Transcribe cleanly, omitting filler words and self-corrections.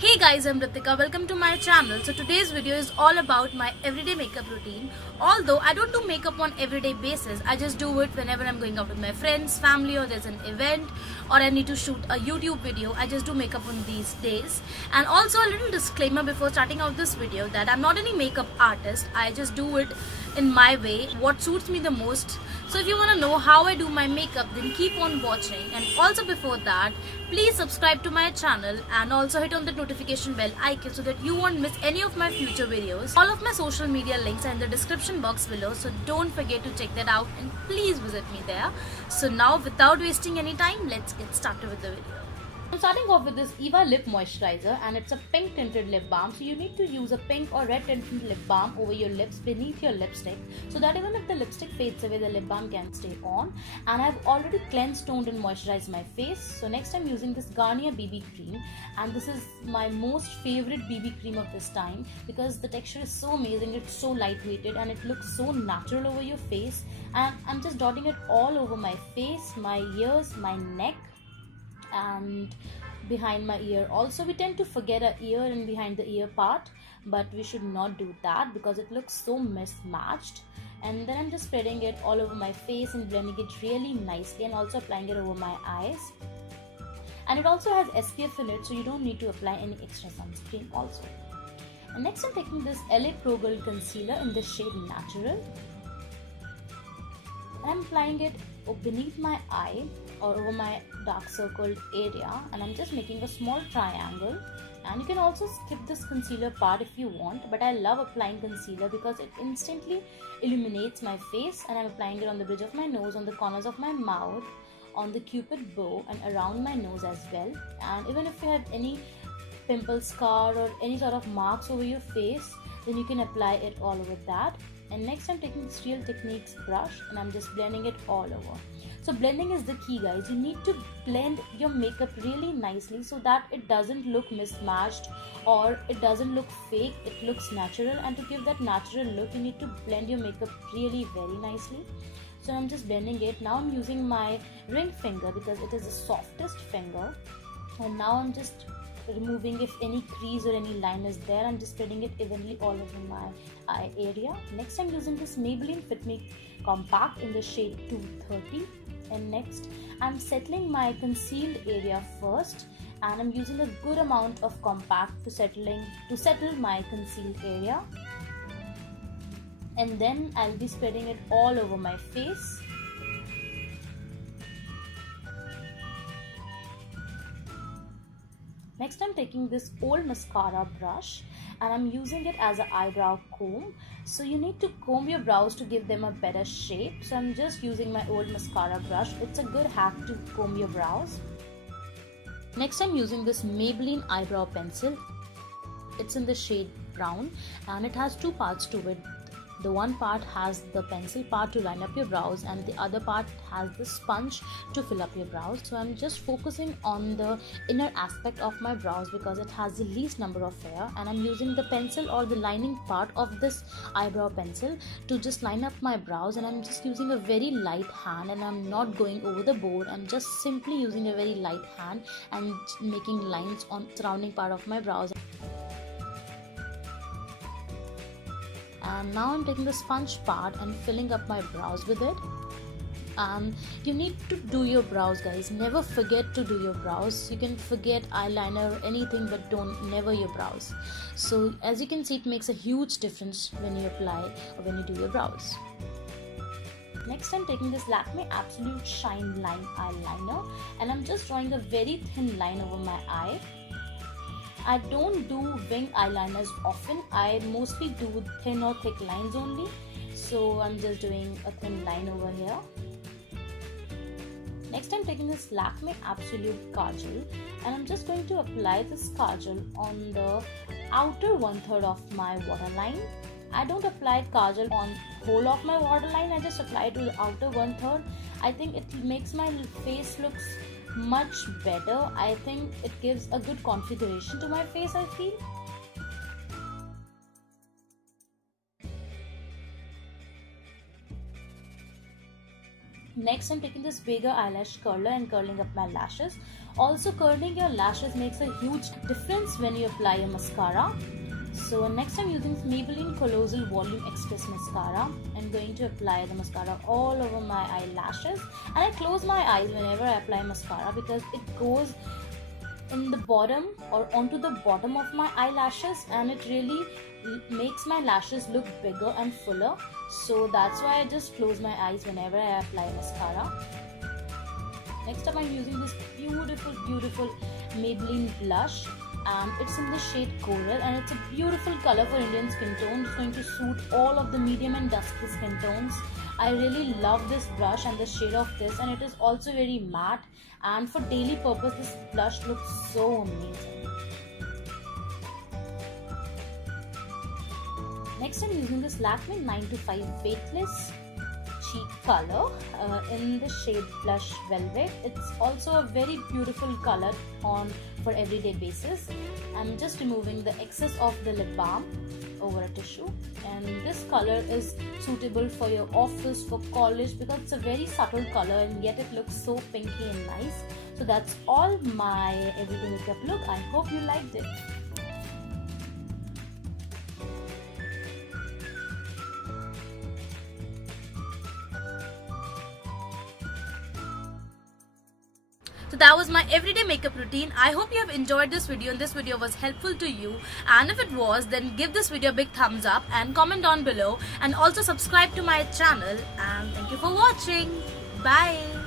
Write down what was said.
Hey guys, I'm Ritika. Welcome to my channel. So today's video is all about my everyday makeup routine. Although I don't do makeup on everyday basis, I just do it whenever I'm going out with my friends, family, or there's an event, or I need to shoot a YouTube video. I just do makeup on these days. And also a little disclaimer before starting out this video that I'm not any makeup artist. I just do it in my way, what suits me the most. So if you want to know how I do my makeup, then keep on watching. And also before that, please subscribe to my channel and also hit on the notification bell icon so that you won't miss any of my future videos. All of my social media links are in the description box below, so don't forget to check that out and please visit me there. So now without wasting any time, let's get started with the video. I'm starting off with this Eva lip moisturizer, and it's a pink tinted lip balm. So you need to use a pink or red tinted lip balm over your lips beneath your lipstick, so that even if the lipstick fades away, the lip balm can stay on. And I've already cleansed, toned and moisturized my face. So next I'm using this Garnier BB cream, and this is my most favorite BB cream of this time because the texture is so amazing. It's so lightweighted and it looks so natural over your face. And I'm just dotting it all over my face, my ears, my neck, and behind my ear. Also, we tend to forget our ear and behind the ear part, but we should not do that because it looks so mismatched. And then I'm just spreading it all over my face and blending it really nicely, and also applying it over my eyes. And it also has SPF in it, so you don't need to apply any extra sunscreen also. And next I'm taking this LA Pro Girl concealer in the shade Natural, and I'm applying it beneath my eye or over my dark circled area, and I'm just making a small triangle. And you can also skip this concealer part if you want, but I love applying concealer because it instantly illuminates my face. And I'm applying it on the bridge of my nose, on the corners of my mouth, on the cupid bow, and around my nose as well. And even if you have any pimple scar or any sort of marks over your face, then you can apply it all over that. And next I'm taking this Real Techniques brush, and I'm just blending it all over. So blending is the key, guys. You need to blend your makeup really nicely so that it doesn't look mismatched or it doesn't look fake. It looks natural, and to give that natural look, you need to blend your makeup really very nicely. So I'm just blending it. Now I'm using my ring finger because it is the softest finger, and now I'm just removing if any crease or any line is there. I'm just spreading it evenly all over my eye area. Next I'm using this Maybelline Fit Me Compact in the shade 230, and next I'm settling my concealed area first, and I'm using a good amount of compact to settle my concealed area. And then I'll be spreading it all over my face. Next I'm taking this old mascara brush, and I'm using it as an eyebrow comb. So you need to comb your brows to give them a better shape. So I'm just using my old mascara brush. It's a good hack to comb your brows. Next I'm using this Maybelline eyebrow pencil. It's in the shade brown, and it has two parts to it. The one part has the pencil part to line up your brows, and the other part has the sponge to fill up your brows. So I'm just focusing on the inner aspect of my brows because it has the least number of hair, and I'm using the pencil or the lining part of this eyebrow pencil to just line up my brows. And I'm just using a very light hand, and I'm not going over the board. I'm just simply using a very light hand and making lines on surrounding part of my brows. And now I'm taking the sponge part and filling up my brows with it. You need to do your brows, guys. Never forget to do your brows. You can forget eyeliner or anything, but never your brows. So as you can see, it makes a huge difference when you apply or when you do your brows. Next I'm taking this Lakme Absolute Shine Line eyeliner, and I'm just drawing a very thin line over my eye. I don't do wing eyeliners often. I mostly do thin or thick lines only. So I'm just doing a thin line over here. Next I'm taking this Lakme Absolute Kajal, and I'm just going to apply this kajal on the outer 1/3 of my waterline. I don't apply kajal on whole of my waterline. I just apply to the outer 1/3. I think it makes my face looks much better. I think it gives a good configuration to my face, I feel. Next, I'm taking this Vega eyelash curler and curling up my lashes. Also, curling your lashes makes a huge difference when you apply a mascara. So next, I'm using Maybelline Colossal Volume Express Mascara. I'm going to apply the mascara all over my eyelashes, and I close my eyes whenever I apply mascara because it goes in the bottom or onto the bottom of my eyelashes, and it really makes my lashes look bigger and fuller. So that's why I just close my eyes whenever I apply mascara. Next up, I'm using this beautiful Maybelline blush, and it's in the shade Coral, and it's a beautiful color for Indian skin tone. It's going to suit all of the medium and dusky skin tones. I really love this brush and the shade of this, and it is also very matte, and for daily purpose this blush looks so amazing. Next, I'm using this Lakme 9 to 5 Weightless Cheek color in the shade Blush Velvet. It's also a very beautiful color for everyday basis. I'm just removing the excess of the lip balm over a tissue, and this color is suitable for your office, for college, because it's a very subtle color and yet it looks so pinky and nice. So that's all my everyday makeup look. I hope you liked it. So that was my everyday makeup routine. I hope you have enjoyed this video and this video was helpful to you. And if it was, then give this video a big thumbs up and comment down below, and also subscribe to my channel. And thank you for watching. Bye.